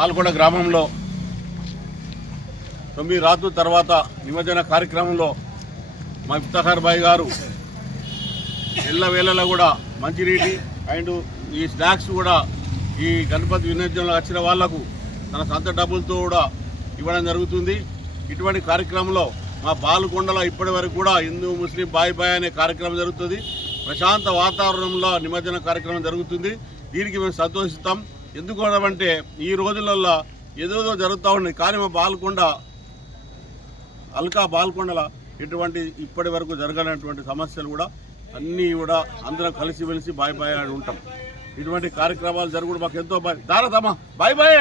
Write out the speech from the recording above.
బాల్కొండ గ్రామంలో తొమ్మిది రాత్రుల తర్వాత నిమజ్జన కార్యక్రమంలో మా ఇఫ్తహార్ బాయ్ గారు ఎల్లవేళలా కూడా మంచినీటి అండ్ ఈ స్నాక్స్ కూడా ఈ గణపతి వినియోజనంలో వచ్చిన వాళ్ళకు తన సొంత డబ్బులతో కూడా ఇవ్వడం జరుగుతుంది. ఇటువంటి కార్యక్రమంలో మా బాలుకొండలో ఇప్పటి వరకు కూడా హిందూ ముస్లిం బాయ్ బాయ్ అనే కార్యక్రమం జరుగుతుంది. ప్రశాంత వాతావరణంలో నిమజ్జన కార్యక్రమం జరుగుతుంది. దీనికి మేము సంతోషిస్తాం. ఎందుకు అంటే ఈ రోజులలో ఏదోదో జరుగుతూ ఉన్నాయి కానీ మా బాలుకొండ అల్కా బాల్కొండల ఇటువంటి ఇప్పటి వరకు జరగనటువంటి సమస్యలు కూడా అన్నీ కూడా అందరం కలిసి వెలిసి బాయ్ బాయ్ అని ఉంటాం. ఇటువంటి కార్యక్రమాలు జరుగుడు మాకు ఎంతో బాయ్ దారదమ్మా బాయ్ బాయ్.